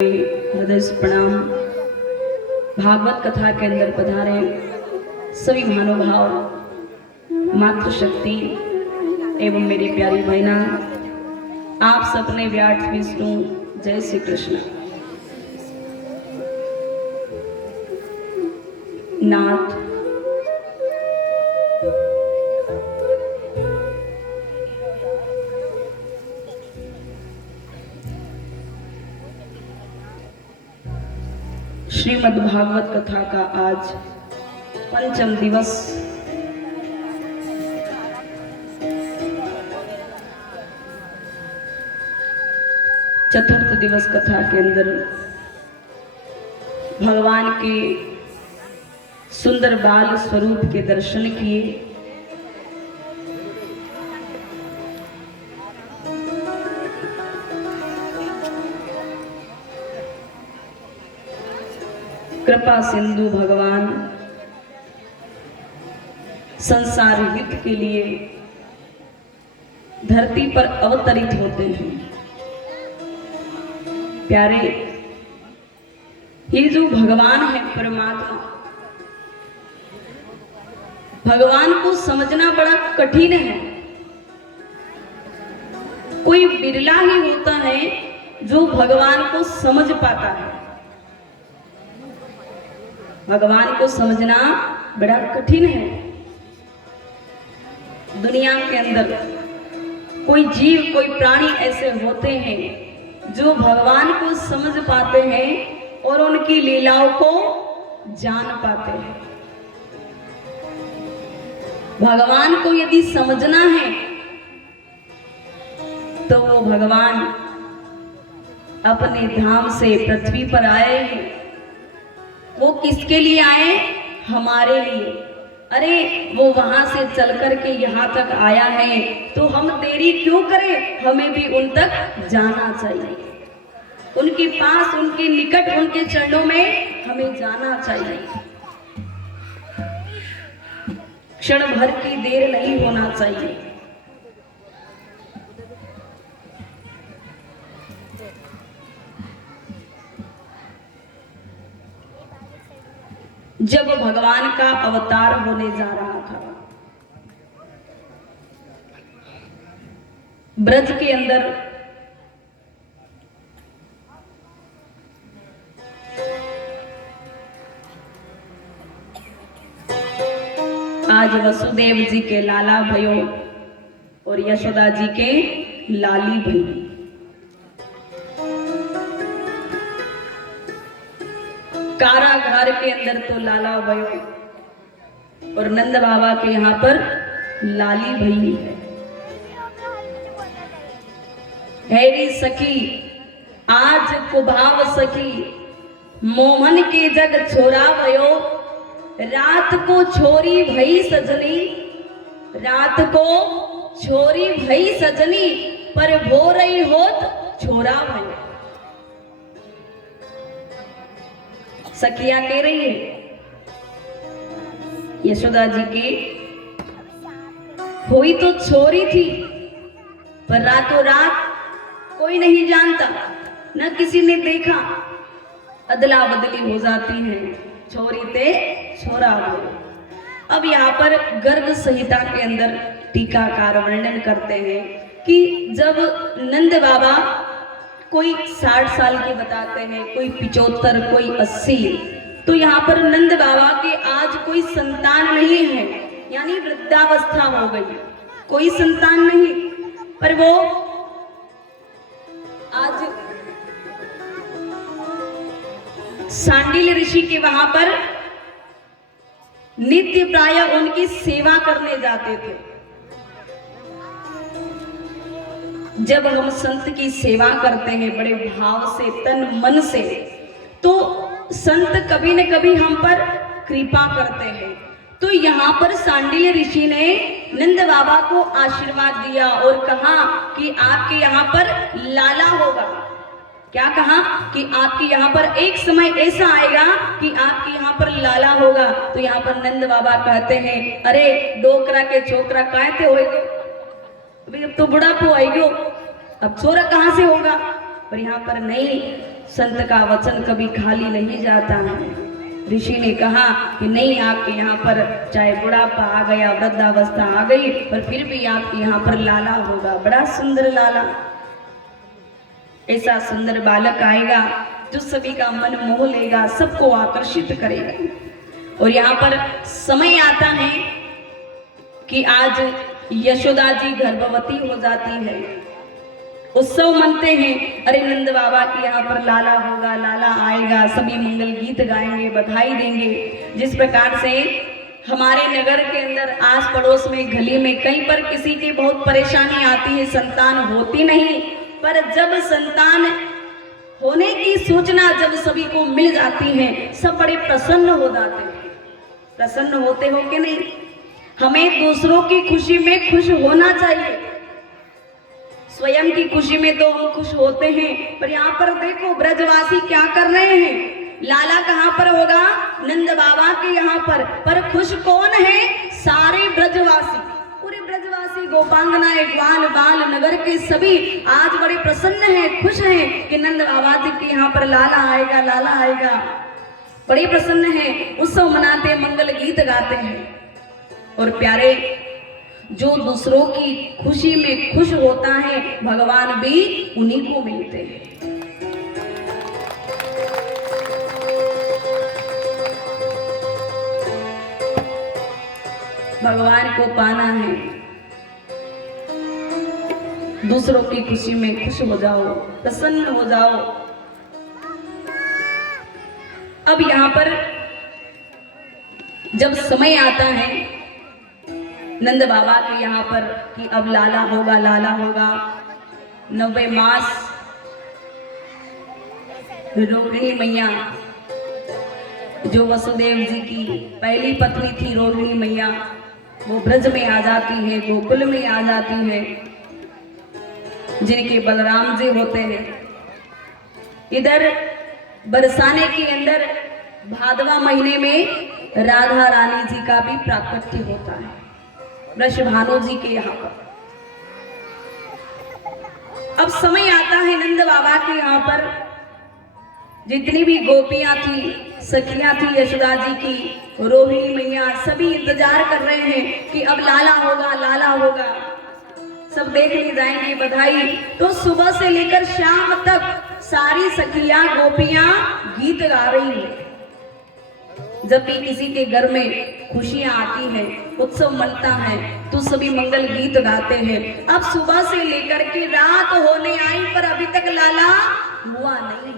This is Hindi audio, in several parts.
हृदय से प्रणाम। भागवत कथा के अंदर पधारे सभी महानुभाव, मातृशक्ति एवं मेरी प्यारी बहना, आप सबने व्यास विष्णु जय श्री कृष्ण। नाथ श्रीमद् भागवत कथा का आज पंचम दिवस। चतुर्थ दिवस कथा के अंदर भगवान के सुंदर बाल स्वरूप के दर्शन किए। कृपा सिंधु भगवान संसार हित के लिए धरती पर अवतरित होते हैं। प्यारे, ये जो भगवान है परमात्मा, भगवान को समझना बड़ा कठिन है। कोई बिरला ही होता है जो भगवान को समझ पाता है। भगवान को समझना बड़ा कठिन है। दुनिया के अंदर कोई जीव, कोई प्राणी ऐसे होते हैं जो भगवान को समझ पाते हैं और उनकी लीलाओं को जान पाते हैं। भगवान को यदि समझना है तो वो भगवान अपने धाम से पृथ्वी पर आए हैं। वो किसके लिए आए? हमारे लिए। अरे वो वहां से चल कर के यहाँ तक आया है तो हम देरी क्यों करें? हमें भी उन तक जाना चाहिए, उनके पास, उनके निकट, उनके चरणों में हमें जाना चाहिए। क्षण भर की देर नहीं होना चाहिए। जब भगवान का अवतार होने जा रहा था, ब्रज के अंदर आज वसुदेव जी के लाला भयो और यशोदा जी के लाली भई। कारागार के अंदर तो लाला भयो और नंद बाबा के यहाँ पर लाली भई है। हैरी सखी आज कुभाव सखी, मोहन के जग छोरा भयो। रात को छोरी भई सजनी, रात को छोरी भई सजनी, पर भो रही होत छोरा भयो। सखिया कह रही है यशोदा जी की हुई तो छोरी थी, पर रातों रात कोई नहीं जानता, न किसी ने देखा, अदला बदली हो जाती है, छोरी ते छोरा हो। अब यहाँ पर गर्ग संहिता के अंदर टीकाकार वर्णन करते हैं कि जब नंद बाबा कोई 60 साल के बताते हैं, कोई 75, कोई 80, तो यहाँ पर नंद बाबा के आज कोई संतान नहीं है, यानी वृद्धावस्था हो गई, कोई संतान नहीं। पर वो आज सांडिल ऋषि के वहां पर नित्य प्राय उनकी सेवा करने जाते थे। जब हम संत की सेवा करते हैं बड़े भाव से, तन मन से, तो संत कभी न कभी हम पर कृपा करते हैं। तो यहाँ पर सांडिल्य ऋषि ने नंद बाबा को आशीर्वाद दिया और कहा कि आपके यहाँ पर लाला होगा। क्या कहा? कि आपके यहाँ पर एक समय ऐसा आएगा कि आपके यहाँ पर लाला होगा। तो यहाँ पर नंद बाबा कहते हैं, अरे डोकरा के छोकरा कहते होएगो, अभी अब तो बुढ़ापो आएगो, अब छोरा कहाँ से होगा? पर यहाँ पर नहीं, संत का वचन कभी खाली नहीं जाता है। ऋषि ने कहा कि नहीं, आपके यहाँ पर चाहे बुढ़ापा आ गया, वृद्धावस्था आ गई, पर फिर भी आपके यहाँ पर लाला होगा, बड़ा सुंदर लाला। ऐसा सुंदर बालक आएगा जो सभी का मन मोह लेगा, सबको आकर्षित करेगा। और यहाँ पर समय आता है कि आज यशोदा जी गर्भवती हो जाती है। उत्सव मनते हैं, अरे नंद बाबा के यहाँ पर लाला होगा, लाला आएगा, सभी मंगल गीत गाएंगे, बधाई देंगे। जिस प्रकार से हमारे नगर के अंदर आस पड़ोस में, गली में कहीं पर किसी की बहुत परेशानी आती है, संतान होती नहीं, पर जब संतान होने की सूचना जब सभी को मिल जाती है, सब बड़े प्रसन्न हो जाते हैं। प्रसन्न होते हो कि नहीं? हमें दूसरों की खुशी में खुश होना चाहिए। स्वयं की खुशी में तो हम खुश होते हैं, पर यहाँ पर देखो ब्रजवासी क्या कर रहे हैं। लाला कहाँ पर होगा? नंद बाबा के यहाँ पर खुश कौन है? सारे ब्रजवासी, पूरे ब्रजवासी, गोपांगनाएं, ग्वाल बाल नगर के सभी आज बड़े प्रसन्न हैं, खुश हैं कि नंद बाबा जी के यहाँ पर लाला आएगा, लाला आएगा। बड़े प्रसन्न हैं, उत्सव मनाते, मंगल गीत गाते हैं। और प्यारे, जो दूसरों की खुशी में खुश होता है, भगवान भी उन्हीं को मिलते हैं। भगवान को पाना है, दूसरों की खुशी में खुश हो जाओ, प्रसन्न हो जाओ। अब यहाँ पर जब समय आता है नंद बाबा के यहाँ पर कि अब लाला होगा, लाला होगा, 90 मास रोहिणी मैया, जो वसुदेव जी की पहली पत्नी थी रोहिणी मैया, वो ब्रज में आ जाती है, गोकुल में आ जाती है, जिनके बलराम जी होते हैं। इधर बरसाने के अंदर भादवा महीने में राधा रानी जी का भी प्राकट्य होता है, वृषभानु जी के यहाँ पर। अब समय आता है नंद बाबा के यहाँ पर, जितनी भी गोपियां थी, सखियां थी यशोदा जी की, रोहिणी मैया, सभी इंतजार कर रहे हैं कि अब लाला होगा, लाला होगा, सब देखने जाएंगे, बधाई। तो सुबह से लेकर शाम तक सारी सखियां, गोपियां गीत गा रही है। जब भी किसी के घर में खुशियां आती हैं, उत्सव मनता है, तो सभी मंगल गीत गाते हैं। अब सुबह से लेकर के रात होने आई, पर अभी तक लाला हुआ नहीं,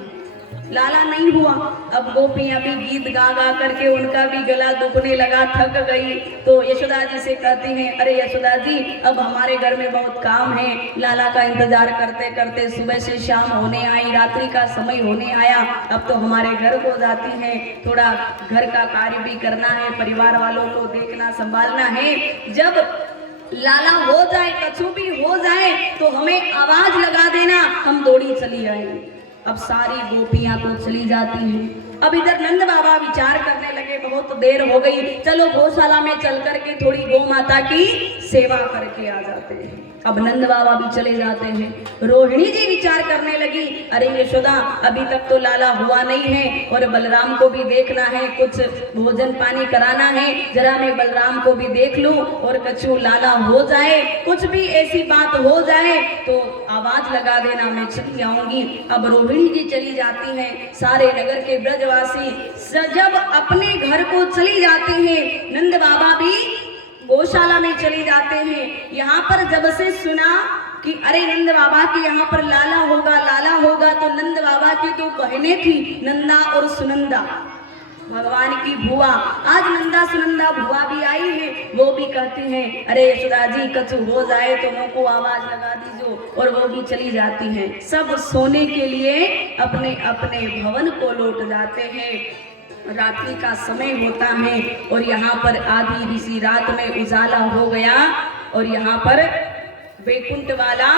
लाला नहीं हुआ। अब गोपियां भी गीत गा गा करके उनका भी गला दुखने लगा, थक गई। तो यशोदा जी से कहती हैं, अरे यशोदा जी, अब हमारे घर में बहुत काम है, लाला का इंतजार करते करते सुबह से शाम होने आई, रात्रि का समय होने आया, अब तो हमारे घर को जाती हैं, थोड़ा घर का कार्य भी करना है, परिवार वालों को देखना संभालना है। जब लाला हो जाए, कछु भी हो जाए, तो हमें आवाज लगा देना, हम दौड़ी चली आएंगे। अब सारी गोपियां तो चली जाती हैं। अब इधर नंद बाबा विचार करने लगे, बहुत देर हो गई, चलो गौशाला में चल करके थोड़ी गौ माता की सेवा करके आ जाते हैं। अब नंद बाबा भी चले जाते हैं। रोहिणी जी विचार करने लगी, अरे यशोदा, अभी तक तो लाला हुआ नहीं है, और बलराम को भी देखना है, कुछ भोजन पानी कराना है, जरा मैं बलराम को भी देख लूं, और कछु लाला हो जाए, कुछ भी ऐसी बात हो जाए तो आवाज लगा देना, मैं चली आऊंगी। अब रोहिणी जी चली जाती हैं। सारे नगर के ब्रजवासी जब अपने घर को चली जाते हैं, नंद बाबा भी गौशाला में चले जाते हैं। यहाँ पर जब से सुना कि अरे नंद बाबा के यहाँ पर लाला होगा, लाला होगा, तो नंद बाबा की तो बहनें थी, नंदा और सुनंदा, भगवान की बुआ। आज नंदा सुनंदा बुआ भी आई है, वो भी कहती हैं, अरे यशोदा जी, कछु हो जाए तो मुझको आवाज लगा दीजिए, और वो भी चली जाती हैं। सब सोने के लिए अपने अपने भवन को लौट जाते हैं। रात्रि का समय होता है, और यहाँ पर आधी ऋषि रात में उजाला हो गया, और यहाँ पर वैकुंठ वाला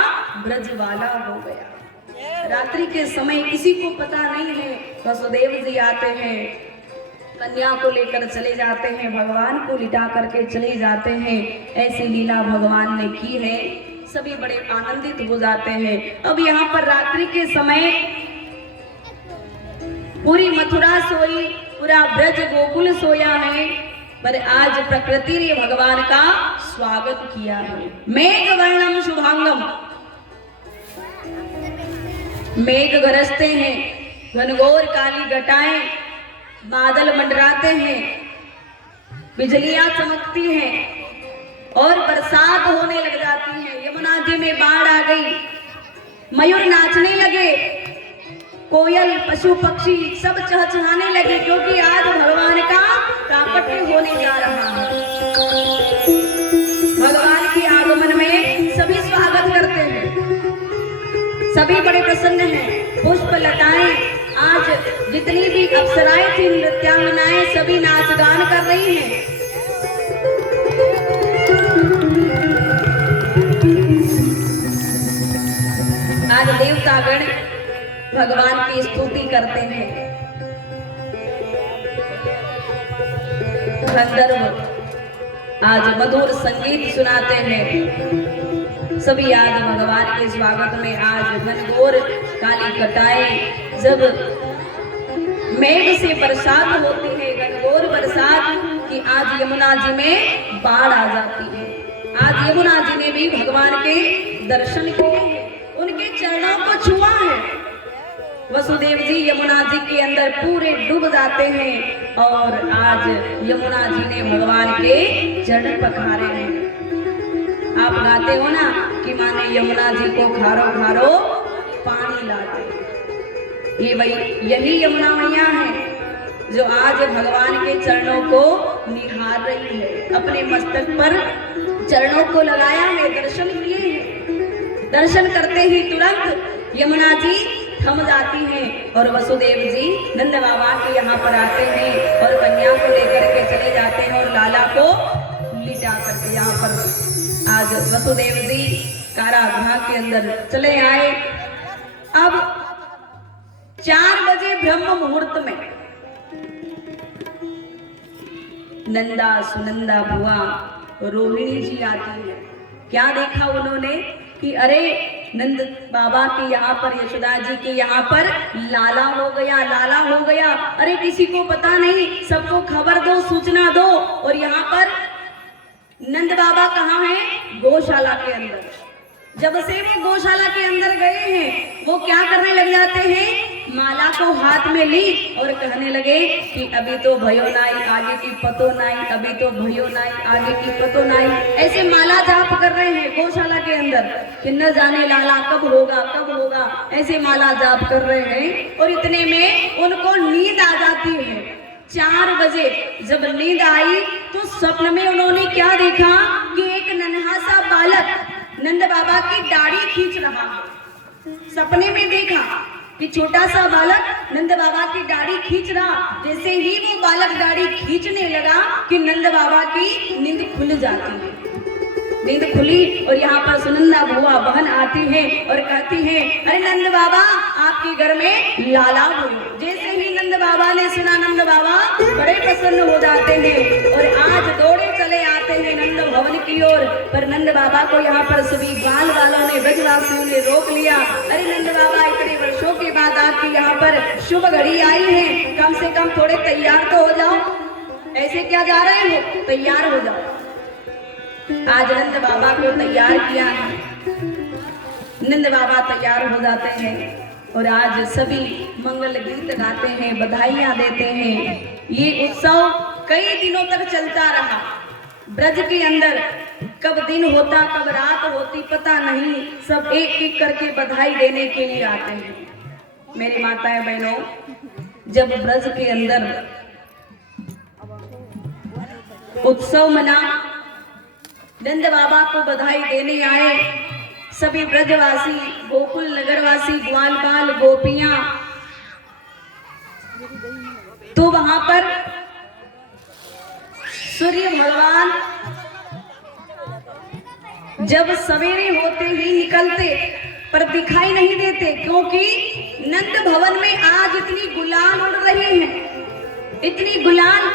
ब्रज वाला हो गया। रात्रि के समय किसी को पता नहीं है, वसुदेव जी आते हैं, कन्या को लेकर चले जाते हैं, भगवान को लिटा करके चले जाते हैं। ऐसी लीला भगवान ने की है, सभी बड़े आनंदित हो जाते हैं। अब यहाँ पर रात्रि के समय पूरी मथुरा सोई, पूरा ब्रज गोकुल सोया है, पर आज प्रकृति ने भगवान का स्वागत किया है। मेघ वर्णम शुभांगम, मेघ गरजते हैं, घनघोर काली घटाएं, बादल मंडराते हैं, बिजलियां चमकती हैं और बरसात होने लग जाती है। यमुना जी में बाढ़ आ गई, मयूर नाचने लगे, कोयल पशु पक्षी सब चहचहाने लगे, क्योंकि आज भगवान का प्राकट्य होने जा रहा है। भगवान के आगमन में सभी स्वागत करते हैं, सभी बड़े प्रसन्न हैं। पुष्प लताएं, आज जितनी भी अप्सराएं थी, नृत्यांगनाएं, सभी नाच गान कर रही हैं। आज देवतागण भगवान की स्तुति करते हैं, गंधर्व आज मधुर संगीत सुनाते हैं। सभी आज भगवान के स्वागत में आज घनघोर काली घटाएं, जब मेघ से बरसात होती है, घनघोर बरसात कि आज यमुना जी में बाढ़ आ जाती है। आज यमुना जी ने भी भगवान के दर्शन किए हैं, उनके चरणों को छुआ है। वसुदेव जी यमुना जी के अंदर पूरे डूब जाते हैं और आज यमुना जी ने भगवान के चरण पखारे हैं। आप गाते हो ना कि माने यमुना जी को खारो खारो पानी लाते, ये वही यही यमुना मैया है जो आज भगवान के चरणों को निहार रही है। अपने मस्तक पर चरणों को लगाया है, दर्शन किए हैं। दर्शन करते ही तुरंत यमुना जी थम जाती हैं और वसुदेव जी नंद बाबा के यहाँ पर आते हैं और कन्या को लेकर के चले जाते हैं और लाला को लिटा करके यहाँ पर आज वसुदेव जी कारागृह के अंदर चले आए। अब 4 बजे ब्रह्म मुहूर्त में नंदा सुनंदा बुआ रोहिणी जी आती है। क्या देखा उन्होंने कि अरे नंद बाबा के यहाँ पर, यशोदा जी के यहाँ पर लाला हो गया, लाला हो गया। अरे किसी को पता नहीं, सबको खबर दो, सूचना दो। और यहाँ पर नंद बाबा कहाँ हैं? गौशाला के अंदर। जब से वो गौशाला के अंदर गए हैं, वो क्या करने लग जाते हैं? माला को हाथ में ली और कहने लगे कि अभी तो भयो नाई, आगे की पतो नाई, अभी तो भयो नाई, आगे की पतो नाई। ऐसे माला जाप कर रहे हैं गौशाला के अंदर कि न जाने लाला कब होगा, कब होगा। ऐसे माला जाप कर रहे हैं और इतने में उनको नींद आ जाती है। 4 बजे जब नींद आई तो स्वप्न में उन्होंने क्या देखा कि एक नन्हा सा बालक नंद बाबा की दाढ़ी खींच रहा है। सपने में देखा कि छोटा सा बालक नंद बाबा की दाढ़ी खींच रहा। जैसे ही वो बालक दाढ़ी खींचने लगा कि नंद बाबा की नींद खुल जाती है। नींद खुली और यहाँ पर सुनंदा बुआ बहन आती है और कहती है, अरे नंद बाबा आपके घर में लाला हुई। जैसे ही नंद बाबा ने सुना, नंद बाबा बड़े प्रसन्न हो जाते हैं और आज दौड़े चले आते हैं नंद भवन की ओर। पर नंद बाबा को यहाँ पर सभी ग्वाल वालों ने, ब्रजवासियों ने रोक लिया। अरे नंद बाबा इतने वर्षों के बाद आपकी यहाँ पर शुभ घड़ी आई है, कम से कम थोड़े तैयार तो हो जाओ। ऐसे क्या जा रहे हो? तैयार हो जाओ। आज नंद बाबा को तैयार किया है। नंद बाबा तैयार हो जाते हैं और आज सभी मंगल गीत गाते हैं, बधाइयां देते हैं। ये उत्सव कई दिनों तक चलता रहा ब्रज के अंदर। कब दिन होता, कब रात होती पता नहीं। सब एक एक करके बधाई देने के लिए आते हैं। मेरी माताएं बहनों, जब ब्रज के अंदर उत्सव मना, नंद बाबा को बधाई देने आए सभी ब्रजवासी, गोकुल नगरवासी, ग्वालबाल, गोपियां, तो वहां पर सूर्य भगवान जब सवेरे होते ही निकलते पर दिखाई नहीं देते, क्योंकि नंद भवन में आज इतनी गुलाल उड़ रही है, इतनी गुलाल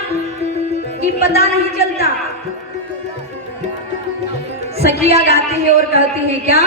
कि पता नहीं चलता। सखिया गाती है और कहती है क्या?